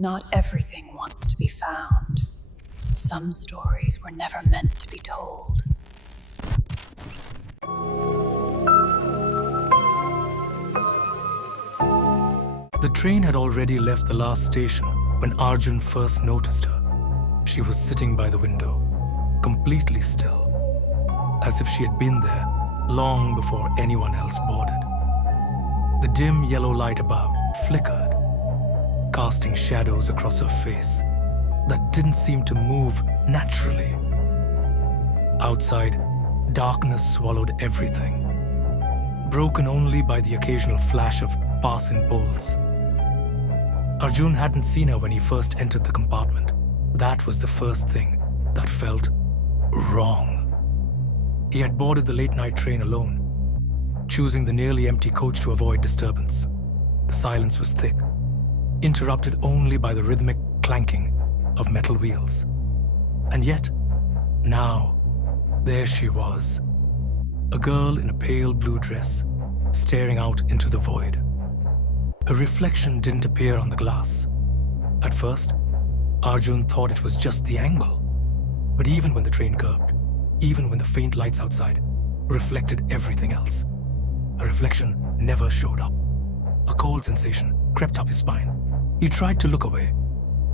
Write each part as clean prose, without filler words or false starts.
Not everything wants to be found. Some stories were never meant to be told. The train had already left the last station when Arjun first noticed her. She was sitting by the window, completely still, as if she had been there long before anyone else boarded. The dim yellow light above flickered, casting shadows across her face that didn't seem to move naturally. Outside, darkness swallowed everything, broken only by the occasional flash of passing poles. Arjun hadn't seen her when he first entered the compartment. That was the first thing that felt wrong. He had boarded the late-night train alone, choosing the nearly empty coach to avoid disturbance. The silence was thick, interrupted only by the rhythmic clanking of metal wheels. And yet, now, there she was, a girl in a pale blue dress, staring out into the void. Her reflection didn't appear on the glass. At first, Arjun thought it was just the angle. But even when the train curved, even when the faint lights outside reflected everything else, a reflection never showed up. A cold sensation crept up his spine. He tried to look away,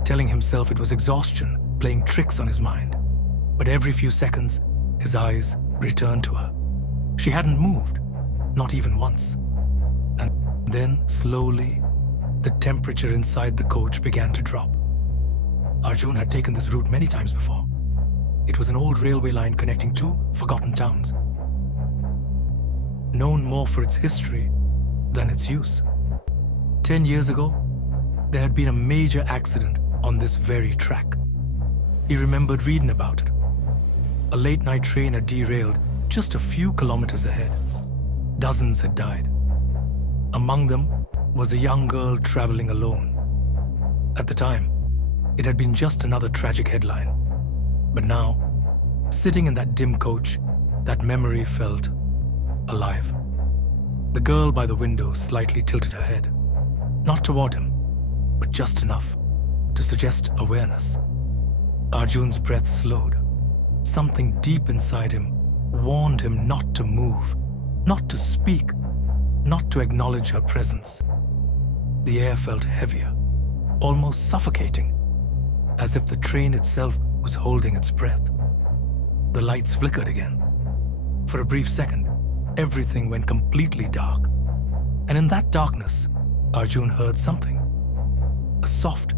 telling himself it was exhaustion playing tricks on his mind. But every few seconds, his eyes returned to her. She hadn't moved, not even once. And then, slowly, the temperature inside the coach began to drop. Arjun had taken this route many times before. It was an old railway line connecting two forgotten towns, known more for its history than its use. 10 years ago, there had been a major accident on this very track. He remembered reading about it. A late-night train had derailed just a few kilometers ahead. Dozens had died. Among them was a young girl traveling alone. At the time, it had been just another tragic headline. But now, sitting in that dim coach, that memory felt alive. The girl by the window slightly tilted her head, not toward him, but just enough to suggest awareness. Arjun's breath slowed. Something deep inside him warned him not to move, not to speak, not to acknowledge her presence. The air felt heavier, almost suffocating, as if the train itself was holding its breath. The lights flickered again. For a brief second, everything went completely dark. And in that darkness, Arjun heard something. A soft,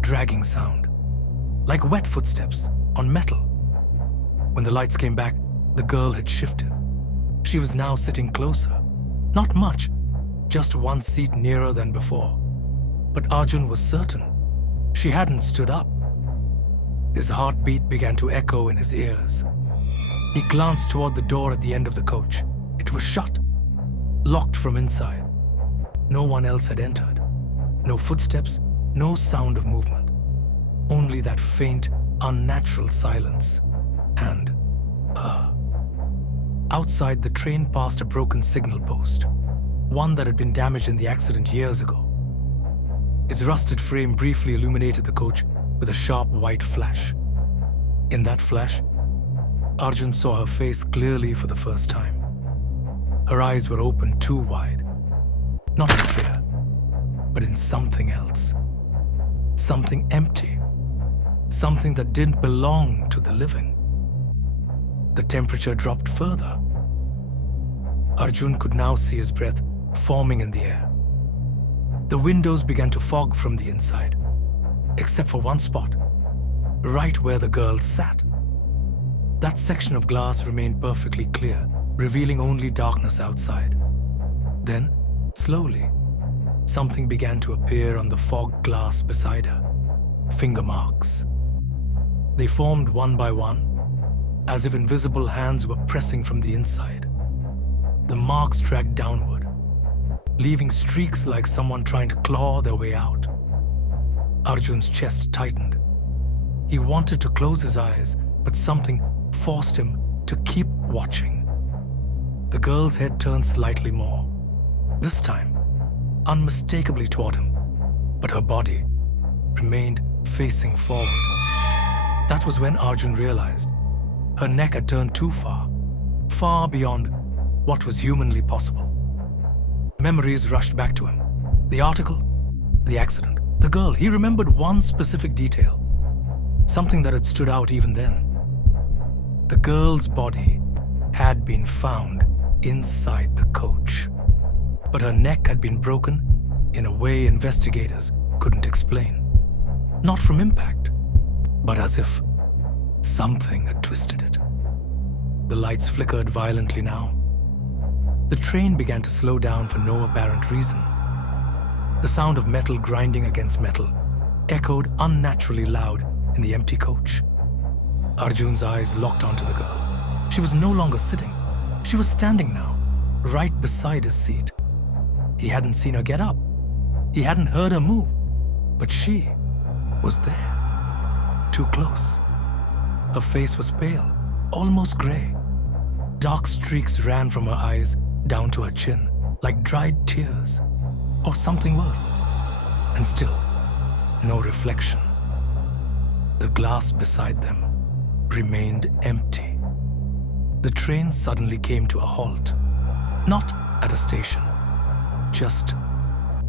dragging sound, like wet footsteps on metal. When the lights came back, the girl had shifted. She was now sitting closer. Not much, just one seat nearer than before. But Arjun was certain she hadn't stood up. His heartbeat began to echo in his ears. He glanced toward the door at the end of the coach. It was shut, locked from inside. No one else had entered. No footsteps, no sound of movement. Only that faint, unnatural silence. And her. Outside, the train passed a broken signal post, one that had been damaged in the accident years ago. Its rusted frame briefly illuminated the coach with a sharp white flash. In that flash, Arjun saw her face clearly for the first time. Her eyes were open too wide, not in fear, but in something else. Something empty, something that didn't belong to the living. The temperature dropped further. Arjun could now see his breath forming in the air. The windows began to fog from the inside, except for one spot, right where the girl sat. That section of glass remained perfectly clear, revealing only darkness outside. Then, slowly, something began to appear on the fogged glass beside her. Finger marks. They formed one by one, as if invisible hands were pressing from the inside. The marks dragged downward, leaving streaks like someone trying to claw their way out. Arjun's chest tightened. He wanted to close his eyes, but something forced him to keep watching. The girl's head turned slightly more, this time unmistakably toward him, but her body remained facing forward. That was when Arjun realized her neck had turned too far, far beyond what was humanly possible. Memories rushed back to him. The article, the accident, the girl. He remembered one specific detail, something that had stood out even then. The girl's body had been found inside the coach, but her neck had been broken in a way investigators couldn't explain. Not from impact, but as if something had twisted it. The lights flickered violently now. The train began to slow down for no apparent reason. The sound of metal grinding against metal echoed unnaturally loud in the empty coach. Arjun's eyes locked onto the girl. She was no longer sitting. She was standing now, right beside his seat. He hadn't seen her get up. He hadn't heard her move. But she was there, too close. Her face was pale, almost gray. Dark streaks ran from her eyes down to her chin, like dried tears, or something worse. And still, no reflection. The glass beside them remained empty. The train suddenly came to a halt. Not at a station, just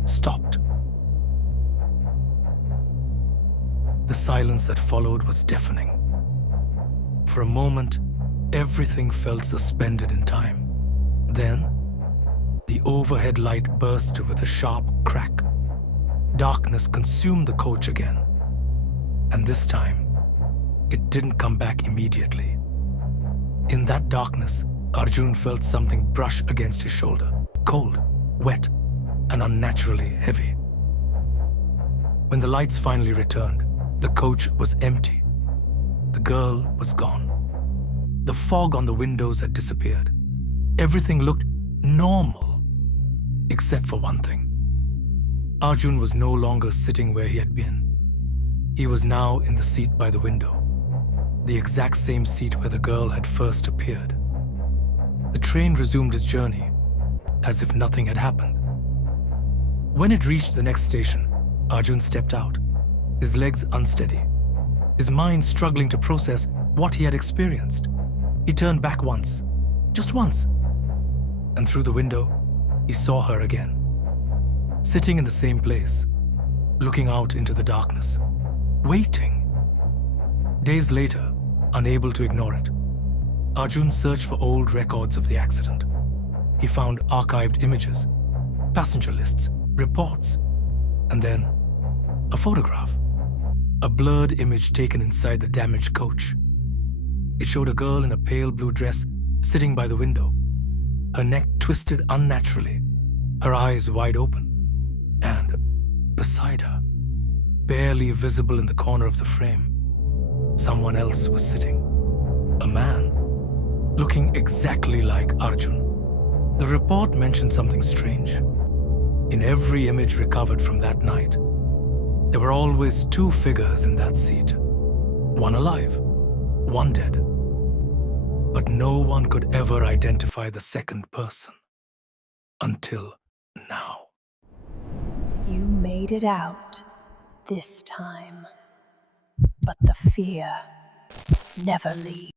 stopped. The silence that followed was deafening. For a moment, everything felt suspended in time. Then, the overhead light burst with a sharp crack. Darkness consumed the coach again. And this time, it didn't come back immediately. In that darkness, Arjun felt something brush against his shoulder, cold, wet, and unnaturally heavy. When the lights finally returned, the coach was empty. The girl was gone. The fog on the windows had disappeared. Everything looked normal, except for one thing. Arjun was no longer sitting where he had been. He was now in the seat by the window, the exact same seat where the girl had first appeared. The train resumed its journey, as if nothing had happened. When it reached the next station, Arjun stepped out, his legs unsteady, his mind struggling to process what he had experienced. He turned back once, just once, and through the window, he saw her again, sitting in the same place, looking out into the darkness, waiting. Days later, unable to ignore it, Arjun searched for old records of the accident. He found archived images, passenger lists, reports, and then a photograph. A blurred image taken inside the damaged coach. It showed a girl in a pale blue dress sitting by the window, her neck twisted unnaturally, her eyes wide open, and beside her, barely visible in the corner of the frame, someone else was sitting. A man, looking exactly like Arjun. The report mentioned something strange. In every image recovered from that night, there were always two figures in that seat. One alive, one dead. But no one could ever identify the second person. Until now. You made it out this time. But the fear never leaves.